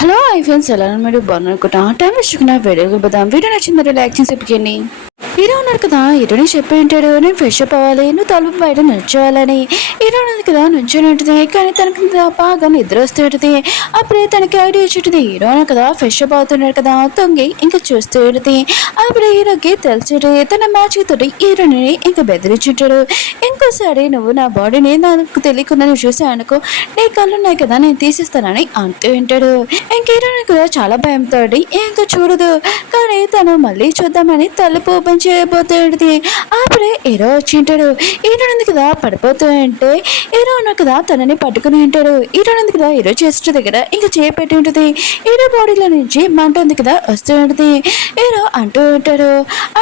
Hello friends ఎలా ఉన్నారు? మీరు బాగున్నారు అనుకుంటా. టైం వేసుకున్న వీడియోకి పోదాం. వీడియో నచ్చిందో లైక్ చేసి చెప్పండి. హీరో ఉన్నాడు కదా, హీరోని చెప్పి ఉంటాడు నేను ఫ్రెష్ అప్ అవ్వాలి, నువ్వు తలుపు బయట నుంచోవాలని. హీరో ఉన్నది కదా నుంచొని ఉంటుంది, కానీ తనకి బాగా నిద్ర వస్తూ ఉంటుంది. అప్పుడే తనకి ఐడియా వచ్చేది. హీరో అన్న కదా ఫ్రెష్ అప్ అవుతున్నాడు కదా, తొంగి ఇంకా చూస్తూ ఉంటుంది. అప్పుడు హీరోకి తెలిసి తన మ్యాచ్కి తోటి హీరోని ఇంకా బెదిరించుంటాడు. ఇంకోసారి నువ్వు నా బాడీని నాకు తెలియకుండా నువ్వు చూసావు అనుకో, నీ కళ్ళు ఉన్నాయి కదా నేను తీసిస్తానని అంటూ ఉంటాడు. ఇంక హీరోని కూడా చాలా భయంతో ఇంకా చూడదు, కానీ తను మళ్ళీ చూద్దామని తలుపు ఓపెన్ చేయబోతుంది. అప్పుడే హీరో వచ్చి ఉంటాడు. హీరో ఉంది కదా పడిపోతూ ఉంటే హీరో ఉన్న కదా తనని పట్టుకుని ఉంటాడు. హీరో ఉంది కదా హీరో చెస్ట్ దగ్గర ఇంకా చేపెట్టి ఉంటుంది. హీరో బాడీలో నుంచి మంట ఉంది కదా వస్తూ ఉంటుంది. హీరో అంటూ ఉంటాడు,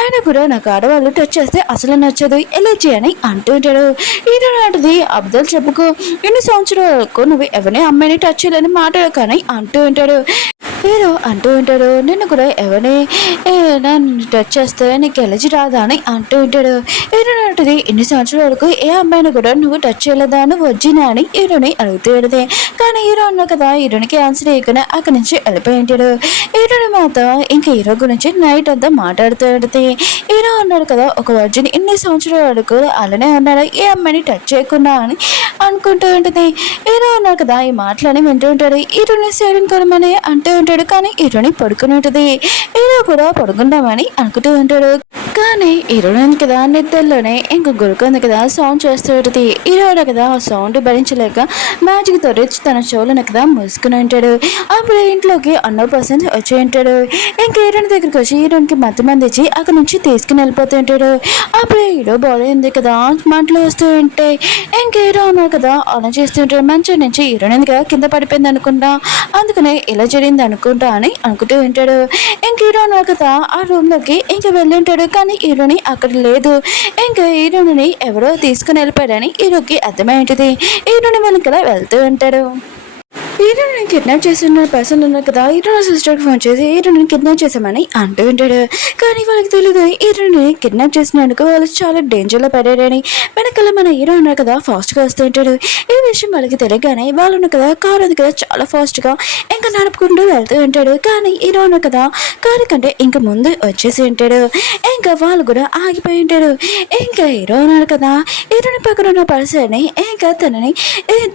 ఆయన కూడా నాకు ఆడవాళ్ళు టచ్ చేస్తే అసలు నచ్చదు, ఎలర్జీ అని అంటూ ఉంటాడు. హీరో అంటది, అబద్ధాలు చెప్పుకో, ఎన్ని సంవత్సరాలకు నువ్వు ఎవరిని అమ్మాయిని టచ్ చేయాలని మాట్లాడు కానీ అంటూ ఉంటాడు. హీరో అంటూ ఉంటాడు, నిన్ను కూడా ఎవరిని నన్ను టచ్ చేస్తే నీకు ఎలర్జీ రాదా అని అంటూ ఉంటాడు. హీరో అంటది, ఇన్ని సంవత్సరాల వరకు ఏ అమ్మాయిని కూడా నువ్వు టచ్ చేయలేదా, నువ్వు వచ్చినా అని హీరోని అడుగుతూ ఉంటుంది. కానీ హీరో అన్నా కదా హీరోనికి ఆన్సర్ ఇవ్వకుండా అక్కడి నుంచి వెళ్ళిపోయి ఉంటాడు. హీరోని మాత్రం ఇంకా హీరో గురించి నైట్ అంతా మాట్లాడుతూ ఉంటుంది. హీరో అన్నాడు కదా ఒక వర్జిన్ ఇన్ని సంవత్సరాల వరకు అలానే ఉన్నాడు, ఏ అమ్మాయిని టచ్ చేయకుండా అని అనుకుంటూ ఉంటుంది. హీరో అన్నాడు కదా ఈ మాటలని వింటూ ఉంటాడు. హీరోని సేవింగ్ కొనమని అంటూ ఉంటాడు, కానీ హీరోని పడుకుని ఉంటుంది. హీరో కూడా పడుకుందామని అనుకుంటూ ఉంటాడు. కానీ హీరోయిన్ కదా నిద్రలోనే ఇంకో గురుకుంది కదా సౌండ్ చేస్తూ ఉంటుంది. హీరోయిన్ కదా ఆ సౌండ్ భరించలేక మ్యాజిక్ తోటి తన చెవులను కదా మూసుకుని ఉంటాడు. అప్పుడు ఇంట్లోకి 100% వచ్చి ఉంటాడు. ఇంక హీరోయిన్ దగ్గరికి వచ్చి హీరోయిన్కి మంది ఇచ్చి అక్కడ నుంచి తీసుకుని వెళ్ళిపోతూ ఉంటాడు. అప్పుడు హీరో బాడీ ఉంది కదా మంటలు వస్తూ ఉంటాయి. ఇంక హీరో ఉన్నాడు కదా అలా చేస్తూ ఉంటాడు. మంచి నుంచి హీరోయిన్ కదా కింద పడిపోయింది అనుకుంటా, అందుకనే ఇలా జరిగింది అనుకుంటా అని అనుకుంటూ ఉంటాడు. ఇంక హీరో ఉన్నాడు కదా ఆ రూమ్ లోకి ఇంకా వెళ్ళి ఉంటాడు, కానీ హీరోని అక్కడ లేదు. ఇంకా హీరోని ఎవరో తీసుకుని వెళ్ళిపోయాడని హీరోకి అర్థమైంటుంది. హీరోని వెనకాల వెళ్తూ ఉంటాడు. హీరోని కిడ్నాప్ చేస్తున్న పర్సన్ ఉన్నారు కదా, హీరో సిస్టర్కి ఫోన్ చేసి హీరోని కిడ్నాప్ చేసామని అంటూ ఉంటాడు. కానీ వాళ్ళకి తెలియదు హీరోని కిడ్నాప్ చేసినందుకు వాళ్ళు చాలా డేంజర్లో పడారని. వెనకాల మన హీరో ఉన్నారు కదా ఫాస్ట్గా వస్తూ ఉంటాడు. ఈ విషయం వాళ్ళకి తెలియగానే వాళ్ళు ఉన్నారు కదా కారు ఉంది కదా చాలా ఫాస్ట్గా ఇంకా నడుపుకుంటూ వెళ్తూ ఉంటాడు. కానీ హీరో ఉన్నారు కదా కారు కంటే ఇంకా ముందు వచ్చేసి ఉంటాడు. ఇంకా వాళ్ళు కూడా ఆగిపోయి ఉంటాడు. ఇంకా హీరో ఉన్నారు కదా హీరోని పక్కన ఉన్న పర్సన్ని ఇంకా తనని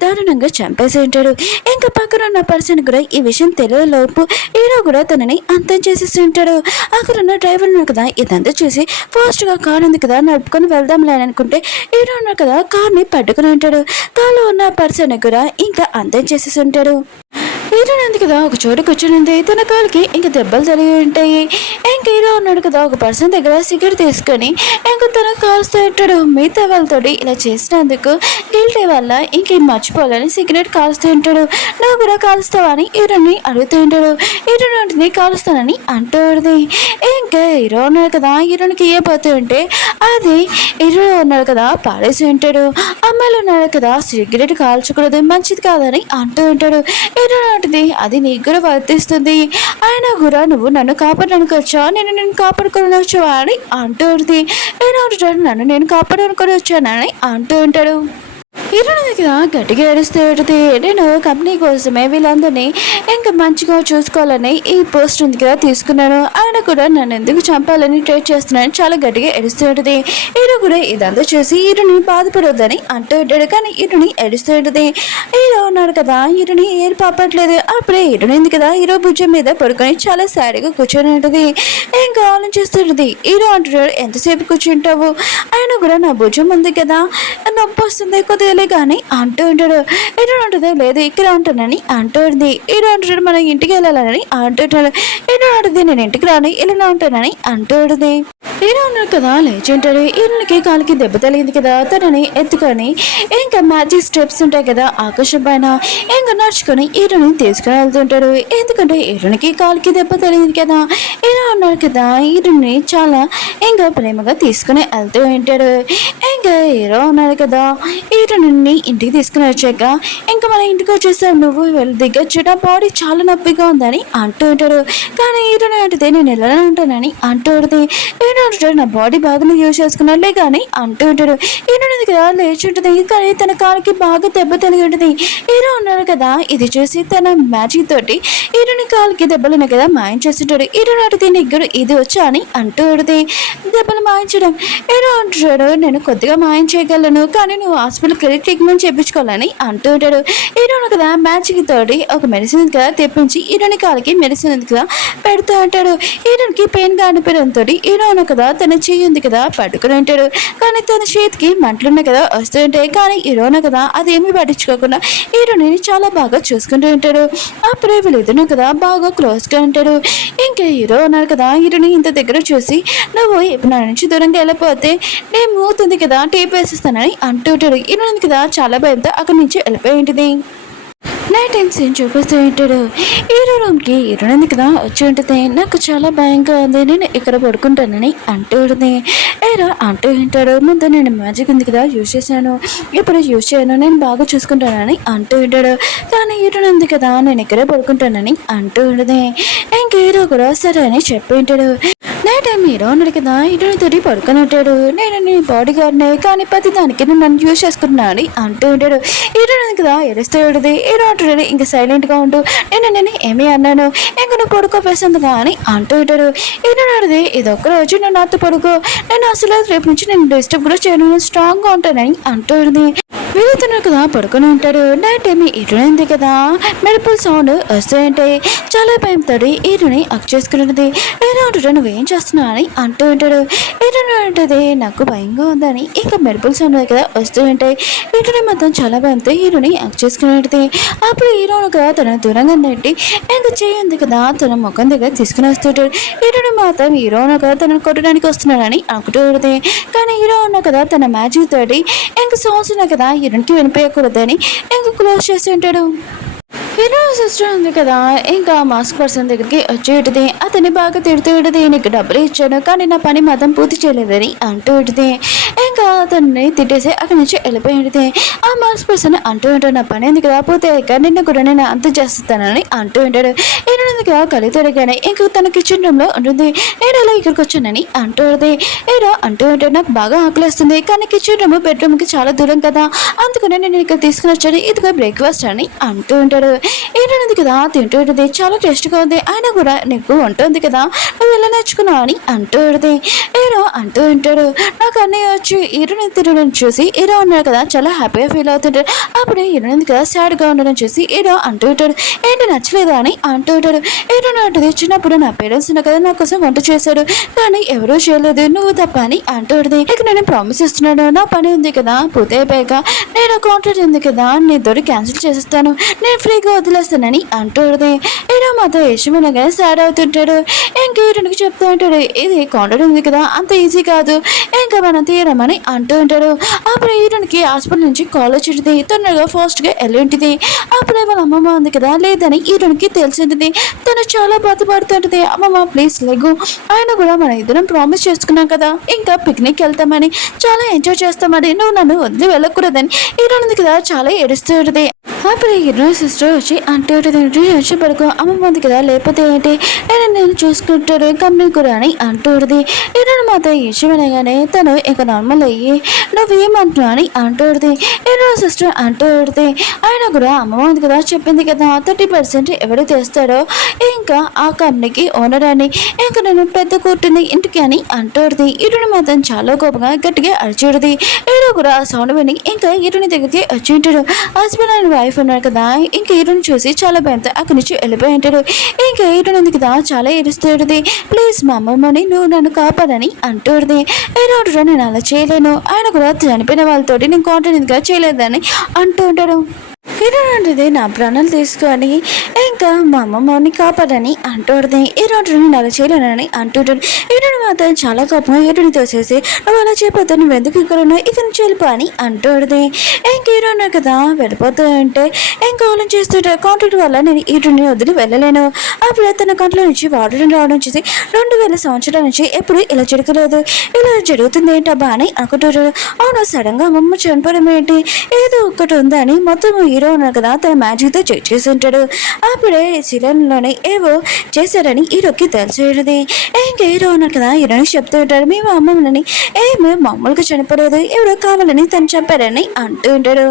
దారుణంగా చంపేసి ఉంటాడు. ఇంకా పక్కన ఉన్న పర్సన్ కూడా ఈ విషయం తెలియలోపు హీరో కూడా తనని అంతం చేసేసి ఉంటాడు. అక్కడ ఉన్న డ్రైవర్ ఉన్నారు కదా ఇదంతా చూసి ఫాస్ట్గా కార్ ఉంది కదా నడుపుకొని వెళ్దాంలే అని అనుకుంటే హీరో ఉన్నారు కదా కార్ని పట్టుకుని ఉంటాడు. కార్లో ఉన్న పర్సన్ కూడా ఇంకా అంతం చేసేసి ఉంటాడు. హీరో ఉంది కదా ఒక చోటు కూర్చుని తన కాలుకి ఇంకా దెబ్బలు తగిలి ఉంటాయి. ఇంకా హీరో ఉన్నాడు కదా ఒక పర్సన్ దగ్గర సిగరెట్ తీసుకొని ఇంకా తన కాలుస్తూ ఉంటాడు. మిగతా వాళ్ళతో ఇలా చేసినందుకు గిల్టీ వల్ల ఇంకేం మర్చిపోవాలని సిగరెట్ కాలుస్తూ ఉంటాడు. నువ్వు కూడా కాలుస్తావా అని హీరోని అడుగుతూ ఉంటాడు. హీరో ఉంటుంది కాలుస్తానని అంటూ ఉంటుంది. ఇంకా హీరో ఉన్నాడు కదా హీరోనికి ఏ పోతూ ఉంటే అది హీరో ఉన్నాడు కదా పాడేసి ఉంటాడు. అమ్మాయిలు ఉన్నాడు కదా సిగరెట్ కాల్చకూడదు మంచిది కాదని అంటూ ఉంటాడు. హీరో అది నీకు కూడా వర్తిస్తుంది, అయినా కూడా నువ్వు నన్ను కాపాడడానికి వచ్చావా, నేను కాపాడుకొని వచ్చావా అని అంటూ ఉంటుంది. నన్ను నేను కాపాడుకొని వచ్చానని అంటూ ఉంటాడు. హీరోని దగ్గర గట్టిగా ఏడుస్తూ ఉంటుంది. నేను కంపెనీ కోసమే వీళ్ళందరినీ ఇంకా మంచిగా చూసుకోవాలని ఈ పోస్ట్ ఉంది కదా తీసుకున్నాను, ఆయన కూడా నన్ను ఎందుకు చంపాలని ట్రై చేస్తున్నాను చాలా గట్టిగా ఏడుస్తూ ఉంటుంది. హీరో కూడా ఇదంతా చూసి హీరోని బాధపడొద్దని అంటూ ఉంటాడు, కానీ హీరోని ఏడుస్తూ ఉంటుంది. హీరో ఉన్నాడు కదా హీరోని ఏడు పాపట్లేదు. అప్పుడే హీరోని ఉంది కదా హీరో భుజం మీద పడుకొని చాలా సారీగా కూర్చొని ఉంటుంది. ఇంకా ఆలోచిస్తుంటుంది. హీరో అంటున్నాడు ఎంతసేపు కూర్చుంటావు, ఆయన కూడా నా భుజం ఉంది కదా నొప్పి వస్తుంది కొద్దిగా కానీ అంటూ ఉంటాడు. హీరో ఉంటుంది లేదు ఇక్కడ ఉంటానని అంటూ ఉంది. హీరో అంటాడు మనం ఇంటికి వెళ్ళాలని అంటూ ఉంటాడు. హీరో అంటుంది నేను ఇంటికి రాని ఇలా ఉంటానని అంటూ ఉంటుంది. హీరో ఉన్నాడు కదా లేచి ఉంటాడు. హీరోనికి కాలికి దెబ్బ తగిలింది కదా తనని ఎత్తుకొని ఇంకా మ్యాజిక్ స్టెప్స్ ఉంటాయి కదా ఆకాశం పైన ఇంకా నడుచుకొని హీరోని తీసుకుని వెళ్తుంటాడు. ఎందుకంటే హీరోనికి కాలికి దెబ్బ తగిలింది కదా. హీరో ఉన్నాడు కదా హీరోని చాలా ఇంకా ప్రేమగా తీసుకుని వెళ్తూ ఉంటాడు. ఇంకా హీరో ఉన్నాడు కదా హీరో ఈరోని ఇంటికి తీసుకుని వచ్చాక ఇంకా మన ఇంటికి వచ్చేసావు నువ్వు దిగొచ్చు నా బాడీ చాలా నొప్పిగా ఉందని అంటూ ఉంటాడు. కానీ ఈరోని అంటే నేను ఎలా ఉంటానని అంటూ ఉంటుంది. ఈరోజు నా బాడీ బాగా యూజ్ చేసుకున్నాడులే కానీ అంటూ ఉంటాడు. ఈరోజు కదా లేచి ఉంటుంది కానీ తన కాలుకి బాగా దెబ్బ తగిలి ఉంటుంది. హీరో ఉన్నాడు కదా ఇది చూసి తన మ్యాజిక్ తోటి ఈరోని కాలుకి దెబ్బలున్నాయి కదా మాయం చేస్తుంటాడు. హీరో అడిగితే నీకు ఇది వచ్చా అని అంటూ ఉంటుంది. దెబ్బలు మాయించడం హీరో అంటాడు నేను కొద్దిగా మాయం చేయగలను కానీ నువ్వు హాస్పిటల్కి వెళ్ళి ట్రీట్మెంట్ చేయించుకోవాలని అంటూ ఉంటాడు. హీరోను కదా మ్యాజిక్ తోటి ఒక మెడిసిన్ కదా తెప్పించి హీరోని కాలికి మెడిసిన్ కదా పెడుతూ ఉంటాడు. హీరోకి పెయిన్ గా అనిపించడంతో హీరోను కదా తన చెయ్యి ఉంది కదా పట్టుకుని ఉంటాడు. కానీ తన చేతికి మంటలున్నాయి కదా వస్తూ ఉంటాయి. కానీ హీరోను కదా అదేమీ పట్టించుకోకుండా హీరోని చాలా బాగా చూసుకుంటూ ఉంటాడు. అప్పుడే వీళ్ళిద్దరు కదా బాగా క్లోజ్గా ఉంటాడు. ఇంకా హీరో ఉన్నారు కదా హీరోని ఇంత దగ్గర చూసి నువ్వు ఇప్పుడు నా నుంచి దూరంగా వెళ్ళిపోతే నేను మూతుంది కదా టేప్ వేసేస్తానని అంటూ ఉంటాడు. హీరో కదా చాలా భయంతో అక్కడి నుంచి వెళ్ళిపోయి ఉంటుంది. నైట్ టైం సీన్ చూపిస్తూ ఉంటాడు. హీరో రూమ్కి హీరోని కదా వచ్చి ఉంటుంది. నాకు చాలా భయంగా ఉంది నేను ఇక్కడ పడుకుంటానని అంటూ ఉంటుంది. హీరో అంటూ ఉంటాడు ముందు నేను మ్యాజిక్ ఉంది కదా యూజ్ చేశాను ఇప్పుడు యూజ్ చేయను నేను బాగా చూసుకుంటానని అంటూ ఉంటాడు. కానీ హీరోని ఉంది కదా నేను ఇక్కడే పడుకుంటానని అంటూ ఉంటుంది. ఇంక హీరో కూడా సరే అని చెప్పి ఉంటాడు. నైట్ టైం హీరో ఉన్నాడు కదా హీరోని తోటి పడుకొని ఉంటాడు. నేను నీ బాడీ గార్డ్నే కానీ ప్రతి దానికి నువ్వు నన్ను యూజ్ చేసుకుంటున్నా అని అంటూ ఉంటాడు. హీరోని కదా ఎరుస్తూ ఉంటుంది. హీరో అంటాడు ఇంకా సైలెంట్గా ఉండు నేను ఏమీ అన్నాను ఇంకా నువ్వు పడుకోవేసిందిగా అని అంటూ ఉంటాడు. హీరో అడిది ఇది ఒక్క రోజు నువ్వు నాతో పడుకో నేను అసలు రేపు నుంచి నేను డిస్టర్బ్ కూడా చేయను నేను స్ట్రాంగ్గా ఉంటానని అంటూ ఉంటుంది. వీళ్ళుతున్నారు కదా పడుకొని ఉంటాడు. నైట్ టైం హీరోయింది కదా మెరుపుల సౌండ్ వస్తూ ఉంటాయి. చాలా భయంతో హీరోని అక్ చేసుకుంటుంది. హీరో అంటాడు నువ్వేం చేస్తున్నావు అని అంటూ ఉంటాడు. హీరో అంటది నాకు భయంగా ఉందని ఇంకా మెరుపుల సౌండ్ కదా వస్తూ ఉంటాయి. హీరోని మాత్రం చాలా భయంతో హీరోని అక్ చేసుకుని ఉంటుంది. అప్పుడు హీరోను కదా తన దూరంగా నెట్టి ఎంత చేయింది కదా తన ముఖం దగ్గర తీసుకుని వస్తుంటాడు. హీరోని మాత్రం హీరోను కదా తనను కొట్టడానికి వస్తున్నాడని అనుకుంటూ ఉంటుంది. కానీ హీరో ఉన్న కదా తన మ్యాజిక్ తోటి ఇంకా సౌండ్స్ ఉన్నాయి కదా హీరోకి వినిపించకూడదని ఇంకా క్లోజ్ చేసి ఉంటాడు. హీరో సిస్టర్ ఉంది కదా ఇంకా మాస్క్ పర్సన్ దగ్గరికి వచ్చేటిది అతన్ని బాగా తిడుతూ ఉంటుంది. నీకు డబ్బులు ఇచ్చాను కానీ నా పని మాత్రం పూర్తి చేయలేదని అంటూ ఉంటుంది. ఇంకా అతన్ని తిట్టేసి అక్కడి నుంచి వెళ్ళిపోయి ఉంటుంది. ఆ మాస్క్ పర్సన్ అంటూ ఉంటాడు నా పని ఎందుకు రాకపోతే ఇక నిన్ను కూడా నేను అంత చేస్తానని అంటూ ఉంటాడు. హీరోగా కలి తొడగానే ఇంకా తన కిచెన్ రూమ్ లో ఉంటుంది. నేను ఇలా ఇక్కడికి వచ్చానని అంటూ ఉంటుంది. హీరో అంటూ ఉంటాడు నాకు బాగా ఆకలిస్తుంది కానీ కిచెన్ రూమ్ బెడ్రూమ్ కి చాలా దూరం కదా అందుకనే నేను ఇక్కడ తీసుకుని వచ్చాను ఇదిగో బ్రేక్ఫాస్ట్ అని అంటూ ఉంటాడు. ఏంటన్నది కదా తింటూ ఉంటుంది చాలా టేస్ట్గా ఉంది అయినా కూడా నీకు వంట ఉంది కదా నువ్వు ఎలా నేర్చుకున్నావు అని అంటూ ఉంటుంది. హీరో అంటూ ఉంటాడు నాకు అన్నయ్య వచ్చి హీరోని తిరగడం చూసి హీరో ఉన్నాడు కదా చాలా హ్యాపీగా ఫీల్ అవుతుంటాడు. అప్పుడు హీరోని కదా సాడ్గా ఉండడం చూసి హీరో అంటూ ఉంటాడు ఏంటి నచ్చలేదా అని అంటూ ఉంటాడు. హీరో అంటుంది చిన్నప్పుడు నా పేరెంట్స్ ఉన్నా కదా నా కోసం వంట చేశాడు కానీ ఎవరూ చేయలేదు నువ్వు తప్ప అని అంటూ ఉంటుంది. ఇక నేను ప్రామిస్ ఇస్తున్నాను నా పని ఉంది కదా పూర్తి అయిపోయాక నేను కాంట్రాక్ట్ ఉంది కదా నీతో క్యాన్సిల్ చేసేస్తాను నేను ఫ్రీగా వదిలేస్తానని అంటుంది. హీరో మాత్రం యశమనగా సాడ్ అవుతుంటాడు. ఇంకా హీరోనికి చెప్తూ ఉంటాడు ఇది కాంట్రాక్ట్ ఉంది కదా అంత ఈజీ కాదు ఇంకా మనం తీయరమని అంటూ ఉంటాడు. అప్పుడు హీరోనికి హాస్పిటల్ నుంచి కాల్ వచ్చింది తొందరగా ఫాస్ట్గా వెళ్ళి ఉంటుంది. అప్పుడే వాళ్ళ అమ్మమ్మ ఉంది కదా లేదని హీరోనికి తెలిసింటుంది. తను చాలా బాధపడుతుంటుంది అమ్మమ్మ ప్లీజ్ లెగు ఆయన కూడా మన ఇద్దరం ప్రామిస్ చేసుకున్నాం కదా ఇంకా పిక్నిక్ వెళ్తామని చాలా ఎంజాయ్ చేస్తామని నువ్వు నన్ను వదిలి వెళ్ళకూడదని హీరో ఉంది కదా చాలా ఏడుస్తూ ఉంటుంది. అప్పుడు హీరో సిస్టర్ వచ్చి అంటే వచ్చి పడుకో అమ్మమ్మ ఉంది కదా లేకపోతే ఏంటి నేను చూసుకుంటాడు కంపెనీ కూడా అని అంటూడది. హీరో మాత్రం ఇష్టమనగానే తను ఇక నార్మల్ అయ్యి నువ్వేమంటున్నావు అని అంటూడది. హీరో సిస్టర్ అంటూడది ఆయన కూడా అమ్మమ్మ ఉంది కదా చెప్పింది కదా 30% ఎవరు తెస్తాడో ఇంకా ఆ కంపెనీకి ఓనర్ అని ఇంకా నేను పెద్ద కూర్చుని ఇంటికి అని అంటూడది. హీరోని మాత్రం చాలా కోపంగా గట్టిగా అరిచేడుది. హీరో కూడా ఆ సౌండ్ విని ఇంకా హీరోని దగ్గరికి వచ్చి ఉంటాడు. హస్బెండ్ అండ్ వైఫ్ ఉన్నాడు కదా ఇంకా హీరోని చూసి చాలా భయంతో అక్కడి నుంచి వెళ్ళిపోయి ఉంటాడు. ఇంకా హీరోని ఉంది కదా చాలా ఏడుస్తుంది ప్లీజ్ మా అమ్మమ్మని నువ్వు నన్ను కాపాడని అంటుంది. హీరో నేను అలా చేయలేను ఆయన కూడా చనిపోయిన వాళ్ళతోటి నేను కాంటాక్ట్ చేయలేదని అంటూ ఉంటాడు. ఈరోజు నా ప్రాణాలు తీసుకొని ఇంకా మా అమ్మమ్మని కాపాడని అంటూడది ఈరోజు నేను అలా చేయలేనని అంటుంటాడు. ఈరోజు మాత్రం చాలా కోపం ఈరుని తోసేసి నువ్వు అలా చేయకపోతే నువ్వు ఎందుకు ఇక్కడ ఉన్నావు ఇతను చెల్లిపో అని అంటూడది. ఇంక ఈరోజు కదా వెళ్ళిపోతూ ఉంటే ఇంకా ఆలోచన చేస్తుంటే కాంట్రాక్ట్ వల్ల నేను ఈరుని వదిలి వెళ్ళలేను. అప్పుడు తన కంట్లో నుంచి వాడడం రావడం చూసి 2000 సంవత్సరాల నుంచి ఎప్పుడు ఇలా జరగలేదు, ఇలా జరుగుతుంది ఏంటబ్బా అని అనుకుంటారు. అవును సడన్ గా అమ్మమ్మ చనిపోవడం ఏంటి, ఏదో ఒక్కటి ఉందని మొత్తం హీరో ఉన్నారు కదా తన మ్యాజిక్తో చెక్ చేసి ఉంటాడు. అప్పుడే శిలంలోనే ఏవో చేశారని హీరోకి తెలిసేది. ఇంకా హీరో ఉన్నారు కదా హీరోని చెప్తూ ఉంటాడు మేము అమ్మమ్మని ఏమి మామూలుగా చనిపోలేదు ఎవరో కావాలని తను చంపారని అంటూ ఉంటాడు.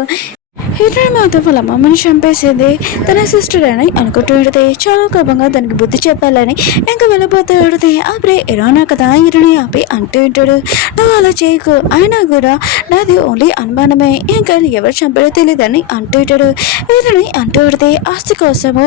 హీరోయిన్ మాత్రం వాళ్ళ అమ్మమ్మని చంపేసింది తన సిస్టర్ అని అనుకుంటూ ఉంటుంది. చాలా కోపంగా దానికి బుద్ధి చెప్పాలని ఇంకా వెళ్ళిపోతూ ఉంటుంది. అప్పుడే హీరోనా కదా హీరోని ఆపి అంటూ ఉంటాడు నువ్వు అలా చేయకు, అయినా కూడా నాది ఓన్లీ అనుమానమే, ఇంకా ఎవరు చంపారో తెలియదని అంటూ ఉంటాడు. హీరోని అంటూ ఉంటుంది ఆస్తి కోసము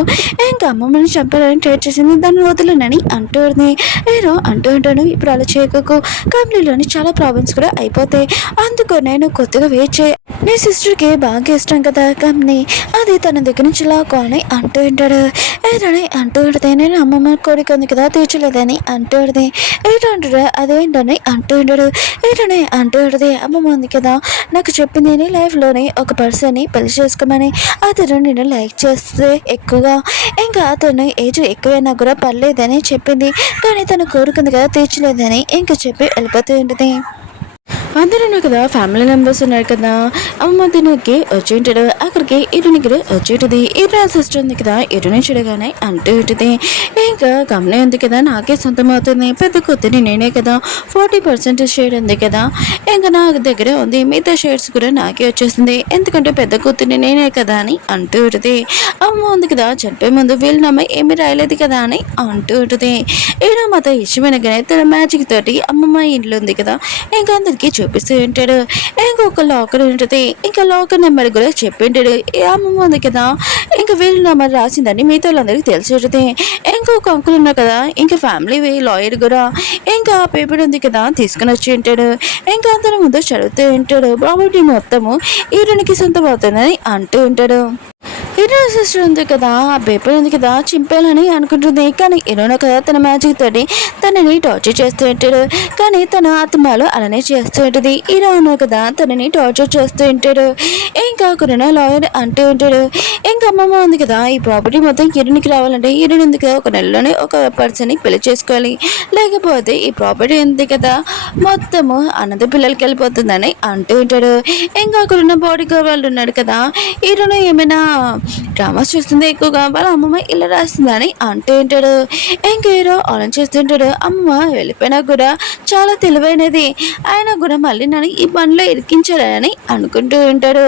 ఇంకా అమ్మమ్మని చంపాలని ట్రై చేసింది దాన్ని వదలనని అంటూ ఉంటుంది. హీరో అంటూ ఉంటాడు ఇప్పుడు అలా చేయకు, కంపెనీలోని చాలా ప్రాబ్లమ్స్ కూడా అయిపోతాయి, అందుకు నేను కొత్తగా వెయిట్ చేయ నీ సిస్టర్కి బాగా ఇష్టం కదా కంపెనీ, అది తన దగ్గర నుంచి లాక్కోని అంటూ ఉంటాడు. ఏదని అంటూ ఉంటుంది నేను అమ్మమ్మ కోరిక ఉంది కదా తీర్చలేదని అంటూ ఉంటుంది. ఏంటంటాడు అదేంటని అంటూ ఉంటాడు. ఏంటని అంటూ ఉంటుంది అమ్మమ్మ ఉంది కదా నాకు చెప్పింది నీ లైఫ్లోని ఒక పర్సన్ని పెళ్లి చేసుకోమని, అతను నేను లైక్ చేస్తే ఎక్కువగా ఇంకా అతను ఏజ్ ఎక్కువైనా కూడా పర్లేదని చెప్పింది, కానీ తను కోరుకుంది కదా తీర్చలేదని ఇంకా చెప్పి వెళ్ళిపోతూ ఉంటుంది. అందరూ కదా ఫ్యామిలీ మెంబర్స్ ఉన్నారు కదా అమ్మ తినకి వచ్చేంటాడు. అక్కడికి ఇరునికి వచ్చేటది ఇరు సిస్టర్ ఉంది కదా ఇరుని చూడగానే అంటూ ఉంటుంది ఇంకా గమనం ఉంది కదా నాకే సొంతం అవుతుంది, పెద్ద కూతురి నేనే కదా 40% షేర్ ఉంది కదా ఇంకా నా దగ్గర ఉంది, మిగతా షేర్స్ కూడా నాకే వచ్చేస్తుంది ఎందుకంటే పెద్ద కూతురిని నేనే కదా అని అంటూ ఉంటుంది. అమ్మ ఉంది కదా చనిపోయే ముందు వీళ్ళు నమ్మ ఏమి రాయలేదు కదా అని అంటూ ఉంటుంది. ఈయన మాత్రం ఇష్టమైనగానే తన మ్యాజిక్ తోటి అమ్మమ్మ ఇంట్లో ఉంది కదా ఇంకా అందరికీ చూపిస్తూ ఉంటాడు. ఇంకొక లాకర్ ఉంటుంది, ఇంకా లాకర్ నెంబర్ కూడా చెప్పింటాడు. అమ్మమ్మ ఉంది కదా ఇంకా వీళ్ళు నెంబర్ రాసిందని మిగతా వాళ్ళందరికీ తెలిసి ఉంటుంది. ఇంకొక అంకుల్ ఉన్నారు కదా ఇంకా ఫ్యామిలీ లాయర్ కూడా ఇంకా పేపర్ ఉంది కదా తీసుకుని వచ్చి ఉంటాడు. ఇంకా అందరి ముందు చదువుతూ ఉంటాడు ప్రాపర్టీ మొత్తము ఈరునికి సొంతం అవుతుందని అంటూ ఉంటాడు. హీరో సిస్టర్ ఉంది కదా ఆ పేపర్ ఉంది కదా చింపేయాలని అనుకుంటుంది, కానీ హీరోను కదా తన మ్యాజిక్ తోటి తనని టార్చర్ చేస్తూ ఉంటాడు, కానీ తన ఆత్మలు అలానే చేస్తూ ఉంటుంది. హీరోను కదా తనని టార్చర్ చేస్తూ ఉంటాడు. ఇంకా కొరనా లాయర్ అంటూ ఉంటాడు ఇంకా అమ్మమ్మ ఉంది కదా ఈ ప్రాపర్టీ మొత్తం హీరోనికి రావాలంటే హీరోని ఉంది కదా ఒక నెలలోనే ఒక పర్సన్ని పెళ్లి చేసుకోవాలి, లేకపోతే ఈ ప్రాపర్టీ ఉంది కదా మొత్తము అన్నది పిల్లలకి వెళ్ళిపోతుందని అంటూ ఉంటాడు. ఇంకా అక్కడున్న బాడీ గార్డ్ వాళ్ళు ఉన్నాడు కదా హీరోను ఏమైనా డ్రామాస్ చూస్తుంది ఎక్కువగా వాళ్ళ అమ్మమ్మ ఇలా రాస్తుందని అంటూ ఉంటాడు. ఇంకా హీరో ఆలోచన చేస్తుంటాడు అమ్మమ్మ వెళ్ళిపోయినా కూడా చాలా తెలివైనది, ఆయన కూడా మళ్ళీ నన్ను ఈ పనిలో ఇరికించాలని అనుకుంటూ ఉంటాడు.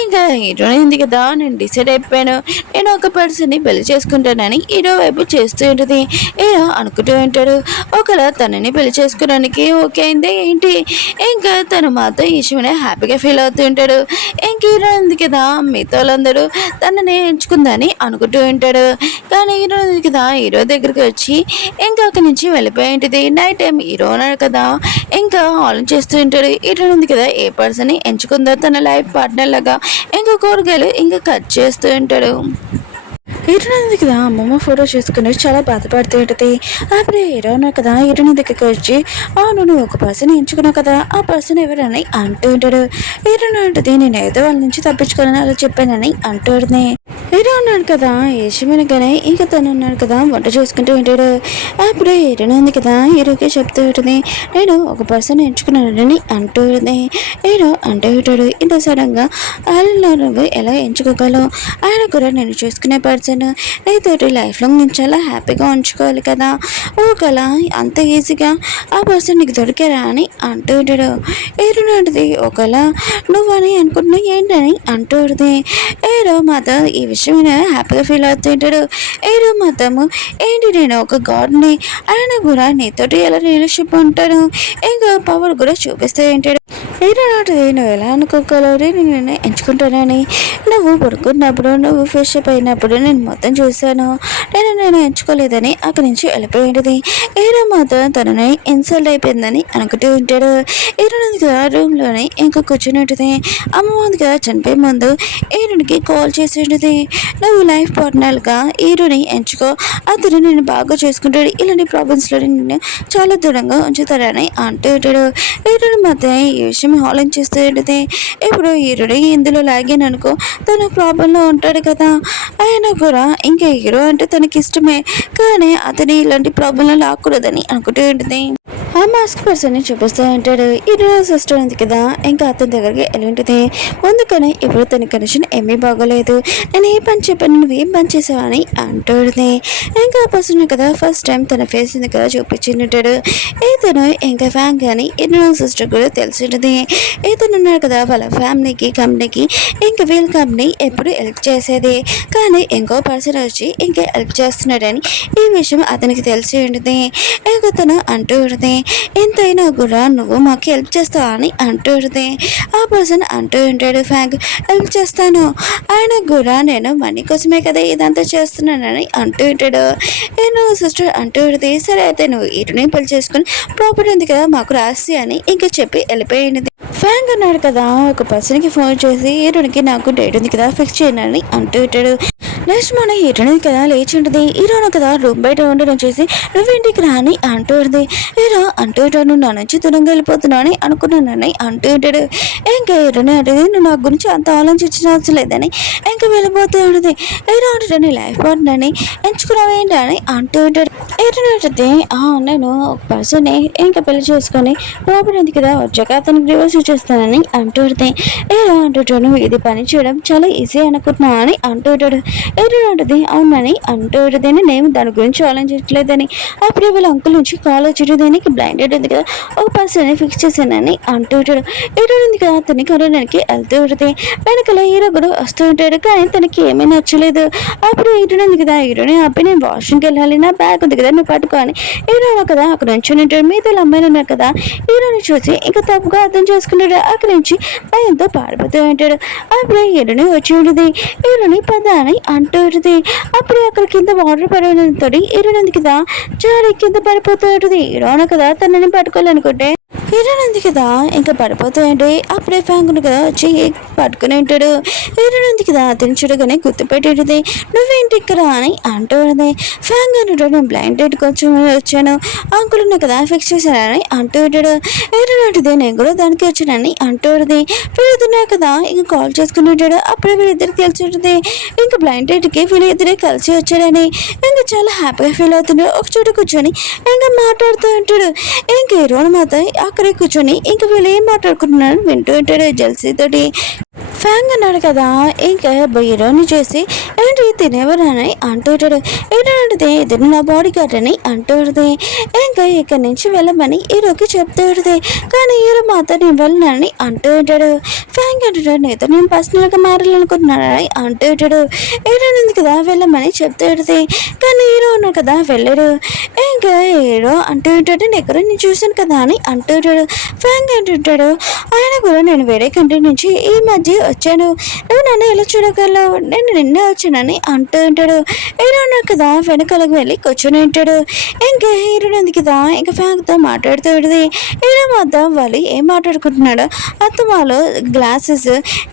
ఇంకా హీరో ఉంది కదా నేను డిసైడ్ అయిపోయాను నేను ఒక పర్సన్ని పెళ్లి చేసుకుంటానని హీరో వైపు చేస్తూ ఉంటుంది. హీరో అనుకుంటూ ఉంటాడు ఒకవేళ తనని పెళ్లి చేసుకోవడానికి ఓకే అయిందే ఏంటి, ఇంకా తను మాత్రం ఈ విషయమే హ్యాపీగా ఫీల్ అవుతూ ఉంటాడు. ఇంక హీరో ఉంది కదా మిగతా వాళ్ళందరూ తనని ఎంచుకుందని అనుకుంటూ ఉంటాడు, కానీ హీరో కదా హీరో దగ్గరికి వచ్చి ఇంకా అక్కడి నుంచి వెళ్ళిపోయి ఉంటుంది. నైట్ టైం హీరో ఉన్నాడు కదా ఇంకా ఆలోచన చేస్తూ ఉంటాడు హీరో ఉంది కదా ఏ పర్సన్ ఎంచుకుందో తన లైఫ్ పార్ట్నర్ లాగా ఇంకా కూరగాయలు ఇంకా కట్ చేస్తూ ఉంటాడు. హీరోయిన్ కదా అమ్మమ్మ ఫోటో చూసుకుని చాలా బాధపడుతూ ఉంటుంది. అప్పుడు హీరోయిన్ కదా హీరోయిన్ దగ్గరికి వచ్చి అవును నువ్వు ఒక పర్సన్ ఎంచుకున్నావు కదా ఆ పర్సన్ ఎవరని అంటూ ఉంటాడు. హీరోయిన్ ఉంటుంది నేను ఏదో వాళ్ళ నుంచి తప్పించుకోవాలని అలా చెప్పానని అంటూ ఉంటుంది. హీరో ఉన్నాడు కదా యశమినగానే ఇంకా తను ఉన్నాడు కదా వంట చూసుకుంటూ ఉంటాడు. అప్పుడు హీరోయిన్ ఉంది కదా హీరోకి చెప్తూ ఉంటుంది నేను ఒక పర్సన్ ఎంచుకున్నానని అంటూ ఉంటుంది. హీరో అంటూ ఉంటాడు ఇంత సడన్గా ఆయన నువ్వు ఎలా ఎంచుకోగలవు, ఆయన కూడా నేను చూసుకునే పర్సన్ నీతోటి లైఫ్ లాంగ్ నేను చాలా హ్యాపీగా ఉంచుకోవాలి కదా, ఒకవేళ అంత ఈజీగా ఆ పర్సన్ నీకు దొరికారా అని అంటూ ఉంటాడు. హీరోయిన్ ఒకవేళ నువ్వని అనుకుంటున్నావు ఏంటని అంటూ ఉంటుంది. హీరో మాత్రం ఈ విషయం హ్యాపీగా ఫీల్ అవుతుంటాడు. హీరో మాత్రము ఏంటి నేను ఒక గాడ్ని ఆయన కూడా నీతోటి ఎలా రిలేషన్షిప్ ఉంటాను ఇంకా పవర్ కూడా చూపిస్తూ ఉంటాడు. ఈరోజు నువ్వు ఎలా అనుకోగలవు నేను ఎంచుకుంటానని? నువ్వు పడుకున్నప్పుడు నువ్వు ఫ్రెష్ అప్ అయినప్పుడు నేను మొత్తం చూశాను. నేను ఎంచుకోలేదని అక్కడి నుంచి వెళ్ళిపోయింది. ఈరో మాత్రం తనని ఇన్సల్ట్ అయిపోయిందని అనుకుంటూ ఉంటాడు. ఈరోజుగా రూమ్లోనే ఇంకా కూర్చుని ఉంటుంది. అమ్మ ముందుగా చనిపోయే ముందు ఈరునికి కాల్ చేసి ఉంటుంది. నువ్వు లైఫ్ పార్ట్నర్గా ఈరుని ఎంచుకో, అతను నేను బాగా చేసుకుంటాడు, ఇలాంటి ప్రాబ్లమ్స్లో నిన్ను చాలా దూరంగా ఉంచుతాడని అంటూ ఉంటాడు. ఈరుడు మధ్య ఈ విషయం ఆలోచిస్తూ ఉంటుంది. ఇప్పుడు ఈరుడు ఇందులో లాగాను అనుకో, తను ప్రాబ్లంలో ఉంటాడు కదా, ఆయన కూడా ఇంకా హీరో అంటే తనకి ఇష్టమే, కానీ అతని ఇలాంటి ప్రాబ్లంలో లాక్కూడదని అనుకుంటూ ఉంటుంది. ఆ మాస్క్ పర్సన్ని చూపిస్తూ ఉంటాడు. ఈరోజు సిస్టర్ ఉంది కదా, ఇంకా అతని దగ్గరికి వెళ్ళి ఉంటుంది. ముందుకనే ఇప్పుడు తన కండిషన్ ఏమీ బాగోలేదు, నేను ఏ పని చెప్పాను నువ్వు ఏం పని చేసావు అని అంటుంది. ఇంకా ఆ పర్సన్ కదా ఫస్ట్ టైం తన ఫేస్ ఉంది కదా చూపించుంటాడు. ఇతను ఇంకా ఫ్యాన్ కానీ ఈరోజు సిస్టర్ కూడా తెలిసి ఉంటుంది. ఇతను ఉన్నాడు కదా వాళ్ళ ఫ్యామిలీకి కంపెనీకి ఇంకా వీళ్ళ కంపెనీ ఎప్పుడు హెల్ప్ చేసేది, కానీ ఇంకో పర్సన్ వచ్చి ఇంకా హెల్ప్ చేస్తున్నాడని ఈ విషయం అతనికి తెలిసి ఉంటుంది. ఇంకా తను అంటూ ఉంటుంది, ఎంతైనా కూడా నువ్వు మాకు హెల్ప్ చేస్తావా అని అంటూ ఉంటుంది. ఆ పర్సన్ అంటూ ఉంటాడు, ఫ్యాంక్ హెల్ప్ చేస్తాను, ఆయన కూడా నేను మనీ కోసమే కదా ఇదంతా చేస్తున్నానని అంటూ ఉంటాడు. నేను సిస్టర్ అంటూ ఉంటుంది, సరే అయితే నువ్వు ఇటుని పెళ్లి చేసుకుని ప్రాపర్టీ ఉంది కదా మాకు రాసి అని ఇంకా చెప్పి వెళ్ళిపోయింది. ఫ్యాంక్ అన్నాడు కదా ఒక పర్సన్కి ఫోన్ చేసి హీరోనికి నాకు డేట్ ఉంది కదా ఫిక్స్ చేయనని అంటూ ఉంటాడు. నెక్స్ట్ మన హీరోని కదా లేచి ఉంటుంది. హీరోను కదా రూమ్ బయట ఉండడం చేసి నువ్వేంటికి రాని అంటూ ఉంటుంది. హీరో అంటూ ఉంటాను, నా నుంచి దూరంగా వెళ్ళిపోతున్నానని అనుకున్నానని అంటూ ఉంటాడు. ఇంకా హీరోని అంటుంది, నువ్వు నా గురించి అంత ఆలోచించిన అవసరం లేదని ఇంకా వెళ్ళిపోతూ ఉంటుంది. హీరో అంటుంటే లైఫ్ పార్ట్నర్ని ఎంచుకున్నావేంటి అని అంటూ ఉంటాడు. హీరోని అంటుంది, నేను ఒక పర్సన్ని ఇంకా పెళ్లి చేసుకొని ప్రాపర్టీ ఉంది కదా వచ్చాక అతనికి డివోర్స్ చేస్తానని అంటూ ఉంటుంది. హీరో అంటుంటాను, ఇది పని చేయడం చాలా ఈజీ అనుకుంటున్నా అని అంటూ ఉంటాడు. హీరోని అంటుంది, అవునని అంటూ ఉంటుంది, నేను దాని గురించి ఆలోచించలేదని. అప్పుడే వాళ్ళ అంకుల్ నుంచి కాల్ వచ్చేది, దానికి బ్లైండెడ్ ఉంది కదా ఒక పర్సన్ని ఫిక్స్ చేశానని అంటూ ఉంటాడు. హీరో ఉంది కదా అతన్ని కరోనానికి వెళ్తూ ఉంటుంది. వెనకాల హీరో కూడా వస్తూ ఉంటాడు, కానీ తనకి ఏమీ నచ్చలేదు. అప్పుడు హీరోని ఉంది కదా హీరోని ఆపి నేను వాష్రూమ్కి వెళ్ళాలి, నా బ్యాగ్ ఉంది కదా నువ్వు పట్టుకోని హీరో కదా అక్కడ నుంచి ఉంటాడు. మీతో అమ్మాయిలు ఉన్నారు కదా, హీరోని చూసి ఇంకా తప్పుగా అర్థం చేసుకుంటాడు. అక్కడి నుంచి భయంతో పారిపోతూ ఉంటాడు. అప్పుడే హీరోని వచ్చి ఉంటుంది. హీరోని పద అని అంటూ ఉంటుంది. అప్పుడే అక్కడ కింద వాటర్ పడడంతో హీరోని కదా జారి కింద పడిపోతూ ఉంటుంది. హీరోని కదా తనని పట్టుకోవాలనుకుంటే హీరోని కదా ఇంకా పడిపోతూ ఉంటే అప్పుడే ఫ్యాంకును కదా వచ్చి పట్టుకుని ఉంటాడు. హీరోని కదా అతను చూడగానే గుర్తుపెట్టి ఉంటుంది, నువ్వేంటి ఇక్కడ అని అంటూ ఉంటుంది. ఫ్యాంక్ అంటాడు, నేను బ్లైండ్ డేట్ కొంచెం వచ్చాను, అంకుల్ ఉన్న కదా ఫిక్స్ చేశానని అంటూ ఉంటాడు. హీరోని ఉంటుంది, నేను కూడా దానికి వచ్చానని అంటూ ఉంటుంది. వీళ్ళిద్దరు కదా ఇంకా కాల్ చేసుకుని ఉంటాడు. అప్పుడే వీళ్ళిద్దరికి తెలిసి ఉంటుంది ఇంకా బ్లైండ్ డేట్కి వీళ్ళిద్దరే కలిసి వచ్చాడని. ఇంకా చాలా హ్యాపీగా ఫీల్ అవుతున్నాడు. ఒక చోట కూర్చొని ఇంకా మాట్లాడుతూ ఉంటాడు. ఇంకా హీరోని మాత్రం అక్కడే కూర్చొని ఇంకా వీళ్ళు ఏం మాట్లాడుకుంటున్నారని వింటూ ఉంటాడు జెల్సీతోటి. ఫ్యాంగ్ అన్నాడు కదా ఇంకా హీరోని చేసి ఏంటి తినేవరని అంటూ ఉంటాడు. ఏంటంటే ఇది నా బాడీ గార్డ్ అని అంటూ ఉంటుంది. ఇంకా ఇక్కడి నుంచి వెళ్ళమని హీరోకి చెప్తూ ఉంటుంది. కానీ హీరో మాత్రం నేను వెళ్ళనని అంటూ ఉంటాడు. ఫ్యాంగ్ అంటాడు, నేతో నేను పర్సనల్గా మారాలనుకుంటున్నానని అంటూ ఉంటాడు. హీరోని కదా వెళ్ళమని చెప్తూ ఉంటుంది. కానీ హీరో ఉన్నాడు కదా వెళ్ళాడు. ఇంకా హీరో అంటూ ఉంటాడు, నేను ఎక్కడ నేను చూశాను కదా అని అంటూ ఉంటాడు. ఫ్యాంగ్ అంటుంటాడు, ఆయన కూడా నేను వేరే కంట్రీ నుంచి ఈ మధ్య వచ్చాను, నువ్వు నన్ను ఎలా చూడగలవు, నేను నిన్నే వచ్చానని అంటూ ఉంటాడు. హీరో ఉన్నాడు కదా వెనకాలకు వెళ్ళి కూర్చొని ఉంటాడు. ఇంకా హీరోని ఉంది కదా ఇంకా ఫ్యాంక్తో మాట్లాడుతూ ఉంటుంది. హీరో మాత్రం వాళ్ళు ఏం మాట్లాడుకుంటున్నాడో అత్తమాలో గ్లాసెస్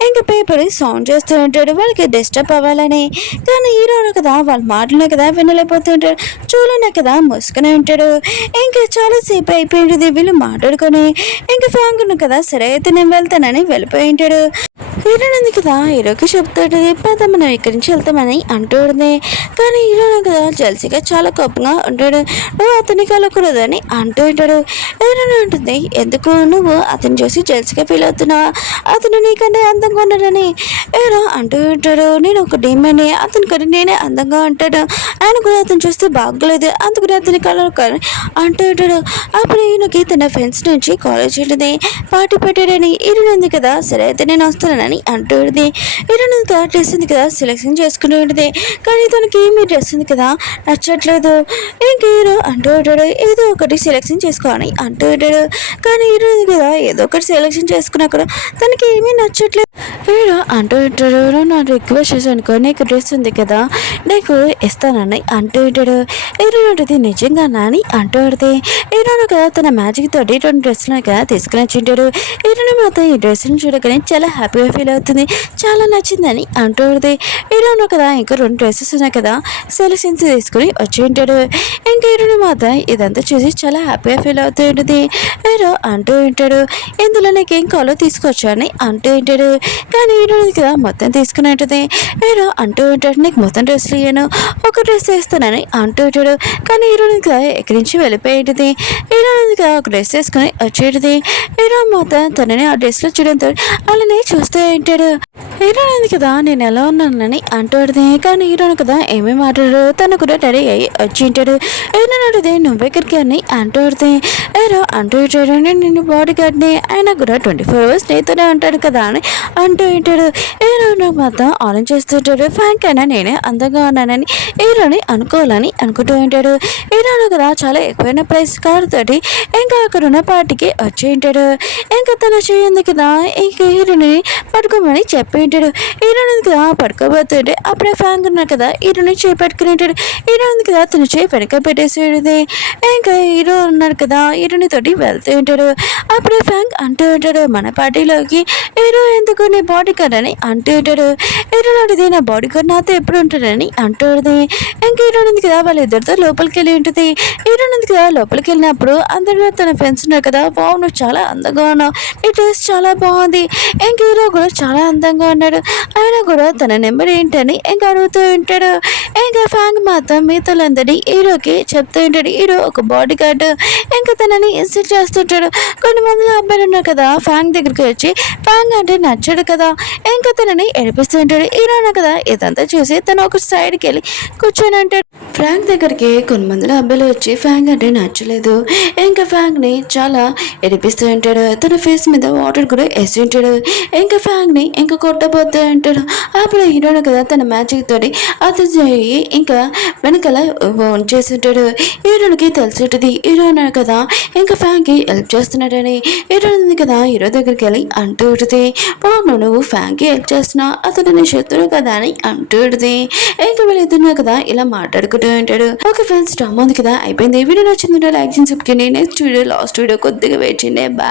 ఇంకా పేపర్ సౌండ్ చేస్తూ ఉంటాడు వాళ్ళకి డిస్టర్బ్ అవ్వాలని. కానీ హీరో కదా వాళ్ళ మాటలు కదా వినలేకపోతూ ఉంటాడు. చూడనే కదా మూసుకుని ఉంటాడు. ఇంకా చాలాసేపు అయిపోయింది వీళ్ళు మాట్లాడుకొని. ఇంకా ఫ్యాంక్ కదా సరే అయితే నేను వెళ్తానని వెళ్ళిపోయి ఉంటాడు. హీరోని కదా హీరోకి చెప్తుంటుంది, పద మనం ఇక్కడి నుంచి వెళ్తామని అంటూ ఉంటుంది. కానీ హీరోని కదా జెల్సీగా చాలా కోపంగా ఉంటాడు. నువ్వు అతని కలకూడదని అంటూ ఉంటాడు. హీరోని ఉంటుంది, ఎందుకు నువ్వు అతను చూసి జెల్సీగా ఫీల్ అవుతున్నావా, అతను నీకంటే అందంగా ఉన్నాడని హీరో అంటూ ఉంటాడు. నేను ఒక డీమని అతని కంటే నేనే అందంగా ఉంటాడు, ఆయన కూడా అతను చూస్తే బాగోలేదు అందుకని అతని కలర్ అంటూ ఉంటాడు. అప్పుడు ఈయనకి తన ఫ్రెండ్స్ నుంచి కాలేజ్ ఉంటుంది పార్టీ పెట్టాడని. హీరోని ఉంది కదా సరే అయితే నేను వస్తానని అంటూ ఉంటుంది. హీరోయిన్ కదా డ్రెస్ ఉంది కదా సెలెక్షన్ చేసుకుంటూ ఉంటుంది. కానీ తనకి మీ డ్రెస్ ఉంది కదా నచ్చట్లేదు. ఇంక హీరో అంటూ ఉంటాడు ఏదో ఒకటి సెలెక్షన్ చేసుకోని అంటూ ఉంటాడు. కానీ హీరోయిన్ కదా ఏదో ఒకటి సెలెక్షన్ చేసుకున్నా కూడా తనకి ఏమీ నచ్చట్లేదు. హీరో అంటూ ఉంటాడు నా రిక్వెస్ట్ చేసానుకో నీకు డ్రెస్ ఉంది కదా నీకు ఇస్తానని అంటూ ఉంటాడు. హీరోయిన్ ఉంటుంది నిజంగా నాని అంటూ ఉంటుంది. హీరోను కదా తన మ్యాజిక్ తోటి 2 డ్రెస్సులను కదా తీసుకుని వచ్చింటాడు. హీరోని మాత్రం ఈ డ్రెస్సును చూడగానే చాలా హ్యాపీగా ఫీల్ అవుతుంది. చాలా నచ్చిందని అంటూ ఉంటుంది. హీరోను కదా ఇంకా 2 డ్రెస్సెస్ ఉన్నాయి కదా సెలక్షన్స్ తీసుకుని వచ్చి ఉంటాడు. ఇంకా హీరోని మాత్రం ఇదంతా చూసి చాలా హ్యాపీగా ఫీల్ అవుతూ ఉంటుంది. హీరో అంటూ ఉంటాడు ఇందులో నీకేం కాలో తీసుకొచ్చాని అంటూ ఉంటాడు. కానీ హీరోని కదా మొత్తం తీసుకుని ఉంటుంది. హీరో అంటూ ఉంటాడు నీకు మొత్తం డ్రెస్సులు ఇయ్యాను ఒక డ్రెస్ వేస్తానని అంటూ ఉంటాడు. కానీ హీరోని కదా ఎక్కడి నుంచి వెళ్ళిపోయి ఉంటుంది. హీరోని కదా ఒక డ్రెస్ వేసుకుని వచ్చేది. హీరో మొత్తం తనని ఆ డ్రెస్లో చూడంతో అలానే చూస్తూ ఉంటాడు. హీరోయిన్ కదా నేను ఎలా ఉన్నానని అంటాడుది. కానీ హీరోని కదా ఏమీ మాట్లాడు తను కూడా రెడీ అయ్యి వచ్చి ఉంటాడు. హీరోయిన్ అడిగితే నువ్వెక్కడికి అని అంటాడుది. హీరో అంటూ ఉంటాడు నేను బాడీ గార్డ్ని ఆయన కూడా 24 hours నీతోనే ఉంటాడు కదా అని అంటూ ఉంటాడు. హీరోయిన్ మాత్రం ఆలోచన చేస్తుంటాడు ఫ్రాంక్ అయినా నేనే అందంగా ఉన్నానని హీరోని అనుకోవాలని అనుకుంటూ ఉంటాడు. హీరోని కదా చాలా ఎక్కువైన ప్రైస్ కార్ తోటి ఇంకా అక్కడ ఉన్న పార్టీకి వచ్చి ఉంటాడు. ఇంకా తన చేయంది కదా ఇంకా హీరోని పడుకోమని చెప్పి ఉంటాడు. హీరోయిన్ కదా పడుకోబోతుంటే అప్పుడే ఫ్రాంక్ ఉన్నారు కదా హీరోని చేయి పట్టుకుని ఉంటాడు. హీరోయిన్ కదా తన చేయి వెనక పెట్టేసేది. ఇంకా హీరో ఉన్నారు కదా హీరోని తోటి వెళ్తూ ఉంటాడు. అప్పుడే ఫ్రాంక్ అంటూ ఉంటాడు మన పార్టీలోకి హీరో ఎందుకు నీ బాడీ గార్డ్ అని అంటూ ఉంటాడు. హీరో అడిగితే నా బాడీ గార్డ్ నాతో ఎప్పుడు ఉంటాడని అంటూ ఉంటుంది. ఇంకా హీరోయిన్ కదా వాళ్ళిద్దరితో లోపలికి వెళ్ళి ఉంటుంది. హీరోయిన్ కదా లోపలికి వెళ్ళినప్పుడు అందరూ తన ఫ్రెండ్స్ ఉన్నారు కదా బావు నువ్వు చాలా అందంగా ఉన్నావు నీ డ్రెస్ చాలా బాగుంది. ఇంక హీరో కూడా చాలా అందంగా ఉన్నాడు ఆయన కూడా తన నెంబర్ ఏంటని ఇంకా అడుగుతూ ఉంటాడు. ఇంకా ఫ్రాంక్ మాత్రం మిగతాలందరినీ హీరోకి చెప్తూ ఉంటాడు హీరో ఒక బాడీ గార్డ్ ఇంకా తనని ఇన్సల్ట్ చేస్తుంటాడు. కొన్ని మందిలో అబ్బాయిలు ఉన్నారు కదా ఫ్రాంక్ దగ్గరికి వచ్చి ఫ్రాంక్ అంటే నచ్చాడు కదా ఇంకా తనని ఏడిపిస్తూ ఉంటాడు. హీరోను కదా ఇదంతా చూసి తను ఒక సైడ్కి వెళ్ళి కూర్చొని అంటాడు. ఫ్రాంక్ దగ్గరికి కొన్ని మందిలో అబ్బాయిలు వచ్చి ఫ్రాంక్ అంటే నచ్చలేదు ఇంకా ఫ్రాంక్ని చాలా ఏడిపిస్తూ ఉంటాడు. తన ఫేస్ మీద వాటర్ కూడా వేసి ఉంటాడు. ఇంకా ఫ్రాంక్ని ఇంకా కొట్టబోతూ ఉంటాడు. అప్పుడు హీరోను కదా తన మ్యాజిక్ తోటి అతను చేయి ఇంకా వెనకాల ఉంచేసి ఉంటాడు. హీరోనికి తెలిసి ఉంటుంది హీరోను కదా ఇంకా ఫ్రాంక్కి హెల్ప్ చేస్తున్నాడని. హీరోని కదా హీరో దగ్గరికి వెళ్ళి అంటూ ఉంటుంది నువ్వు ఫ్రాంక్కి హెల్ప్ చేస్తున్నావు అతను నీ శత్రువు కదా అని అంటూ ఉంటుంది. ఇంకా వీళ్ళిద్దరు కదా ఇలా మాట్లాడుకుంటూ ఉంటాడు. ఓకే ఫ్రెండ్స్ డ్రామా ఉంది కదా అయిపోయింది. వీడియో నచ్చింది లైక్ చేసి నెక్స్ట్ వీడియో లాస్ట్ వీడియో కొద్దిగా వెయిట్ చేయండి. బాయ్.